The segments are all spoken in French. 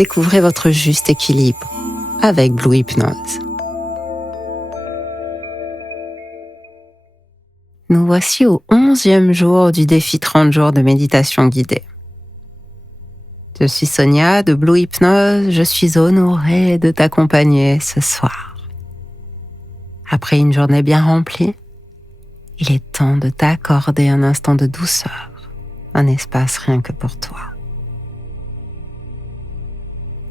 découvrez votre juste équilibre avec Blue Hypnose. Nous voici au 11e jour du défi 30 jours de méditation guidée. Je suis Sonia de Blue Hypnose, je suis honorée de t'accompagner ce soir. Après une journée bien remplie, il est temps de t'accorder un instant de douceur, un espace rien que pour toi.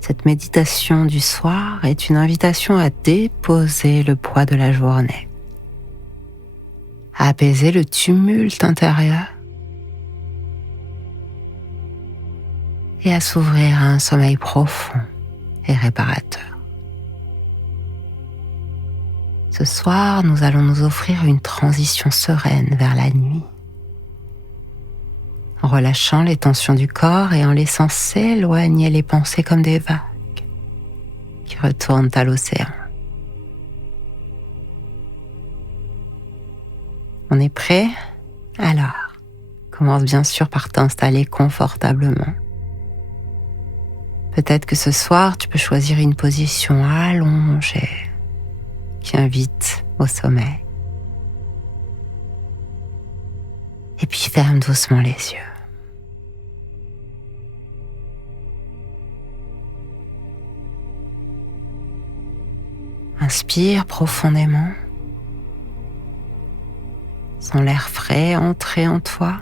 Cette méditation du soir est une invitation à déposer le poids de la journée, à apaiser le tumulte intérieur et à s'ouvrir à un sommeil profond et réparateur. Ce soir, nous allons nous offrir une transition sereine vers la nuit, en relâchant les tensions du corps et en laissant s'éloigner les pensées comme des vagues qui retournent à l'océan. On est prêt? Alors, commence bien sûr par t'installer confortablement. Peut-être que ce soir, tu peux choisir une position allongée qui invite au sommeil. Et puis ferme doucement les yeux. Inspire profondément. Sens l'air frais entrer en toi.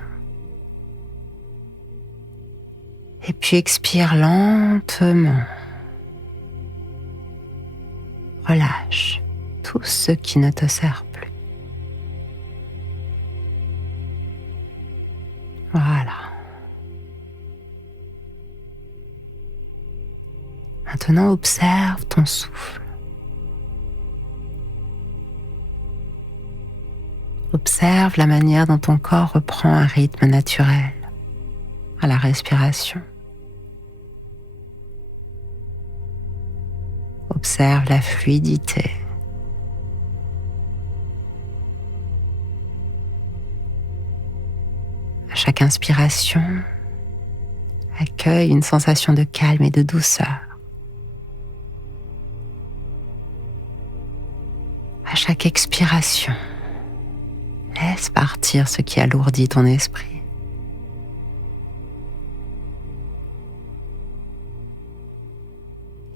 Et puis expire lentement. Relâche tout ce qui ne te sert plus. Voilà. Maintenant, observe ton souffle. Observe la manière dont ton corps reprend un rythme naturel à la respiration. Observe la fluidité. À chaque inspiration, accueille une sensation de calme et de douceur. À chaque expiration, laisse partir ce qui alourdit ton esprit.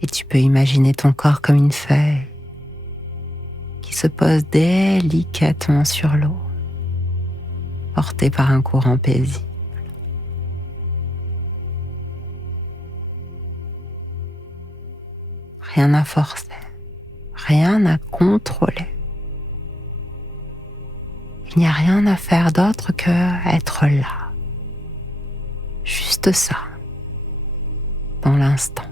Et tu peux imaginer ton corps comme une feuille qui se pose délicatement sur l'eau, portée par un courant paisible. Rien à forcer, rien à contrôler. Il n'y a rien à faire d'autre que être là. Juste ça, dans l'instant.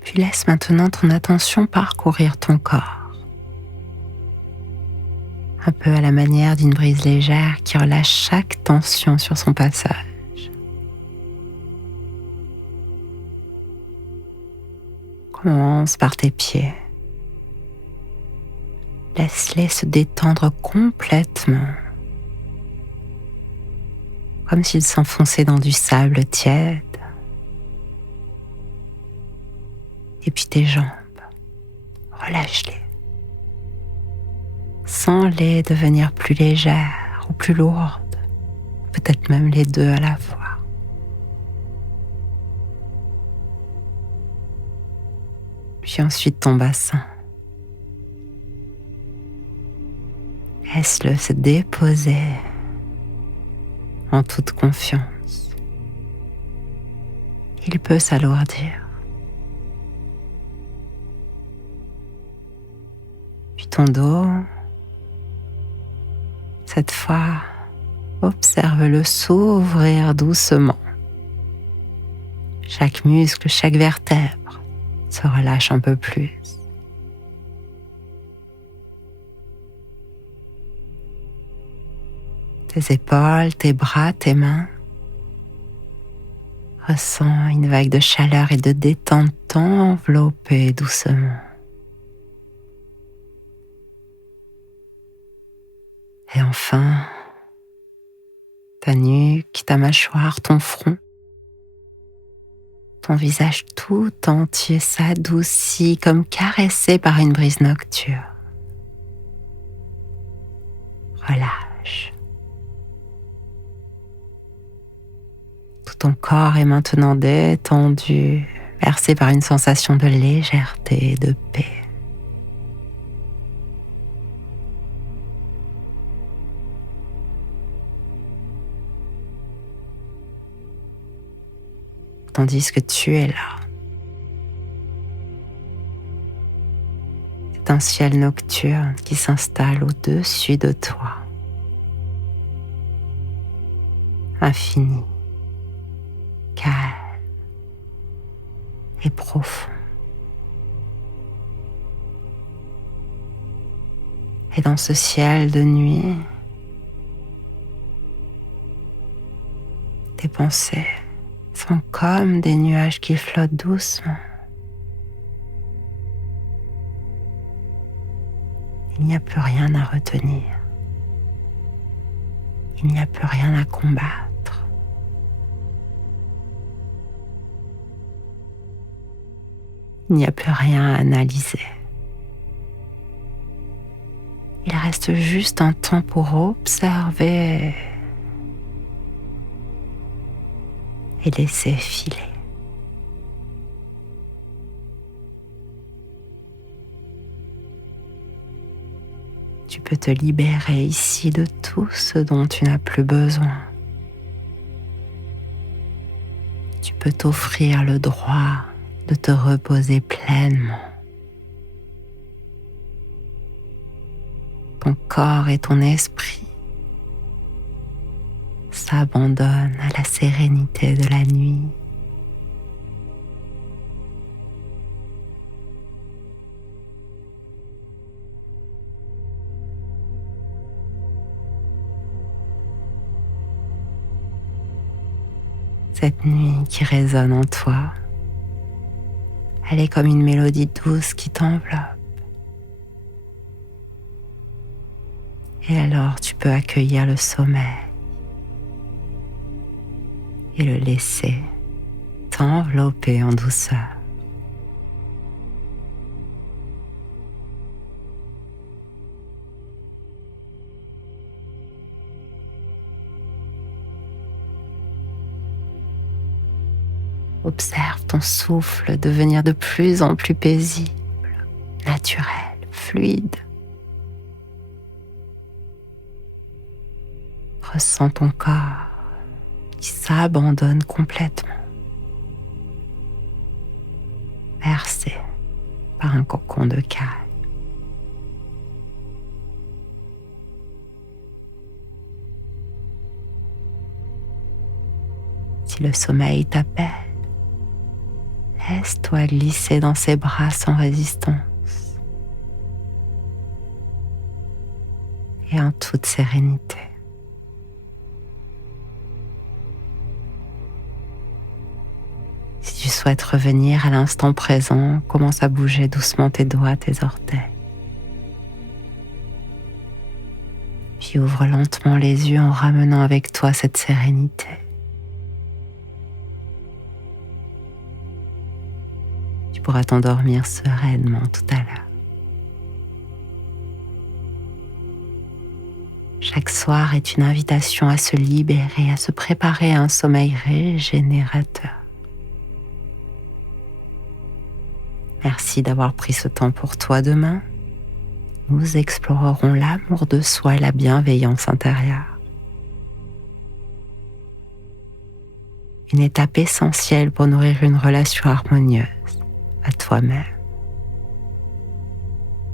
Puis laisse maintenant ton attention parcourir ton corps. Un peu à la manière d'une brise légère qui relâche chaque tension sur son passage. Commence par tes pieds. Laisse-les se détendre complètement, comme s'ils s'enfonçaient dans du sable tiède. Et puis tes jambes, relâche-les. Sens-les devenir plus légères ou plus lourdes, peut-être même les deux à la fois. Puis ensuite ton bassin. Laisse-le se déposer en toute confiance. Il peut s'alourdir. Puis ton dos, cette fois Observe-le s'ouvrir doucement. Chaque muscle, chaque vertèbre se relâche un peu plus. Tes épaules, tes bras, tes mains. Ressens une vague de chaleur et de détente t'envelopper doucement. Et enfin, ta nuque, ta mâchoire, ton front, ton visage tout entier s'adoucit comme caressé par une brise nocturne. Relâche. Tout ton corps est maintenant détendu, bercé par une sensation de légèreté et de paix. Tandis que tu es là. C'est un ciel nocturne qui s'installe au-dessus de toi. Infini, calme et profond. Et dans ce ciel de nuit, tes pensées sont comme des nuages qui flottent doucement. Il n'y a plus rien à retenir. Il n'y a plus rien à combattre. Il n'y a plus rien à analyser. Il reste juste un temps pour observer et laisser filer. Tu peux te libérer ici de tout ce dont tu n'as plus besoin. Tu peux t'offrir le droit de te reposer pleinement. Ton corps et ton esprit s'abandonnent à la sérénité de la nuit. Cette nuit qui résonne en toi, elle est comme une mélodie douce qui t'enveloppe. Et alors tu peux accueillir le sommeil et le laisser t'envelopper en douceur. Observe ton souffle devenir de plus en plus paisible, naturel, fluide. Ressens ton corps qui s'abandonne complètement, bercé par un cocon de calme. Si le sommeil t'appelle, laisse-toi glisser dans ses bras sans résistance et en toute sérénité. Si tu souhaites revenir à l'instant présent, commence à bouger doucement tes doigts, tes orteils. Puis ouvre lentement les yeux en ramenant avec toi cette sérénité. Tu pourras t'endormir sereinement tout à l'heure. Chaque soir est une invitation à se libérer, à se préparer à un sommeil régénérateur. Merci d'avoir pris ce temps pour toi. Demain, nous explorerons l'amour de soi et la bienveillance intérieure. Une étape essentielle pour nourrir une relation harmonieuse à toi-même.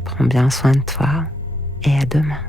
Prends bien soin de toi et à demain.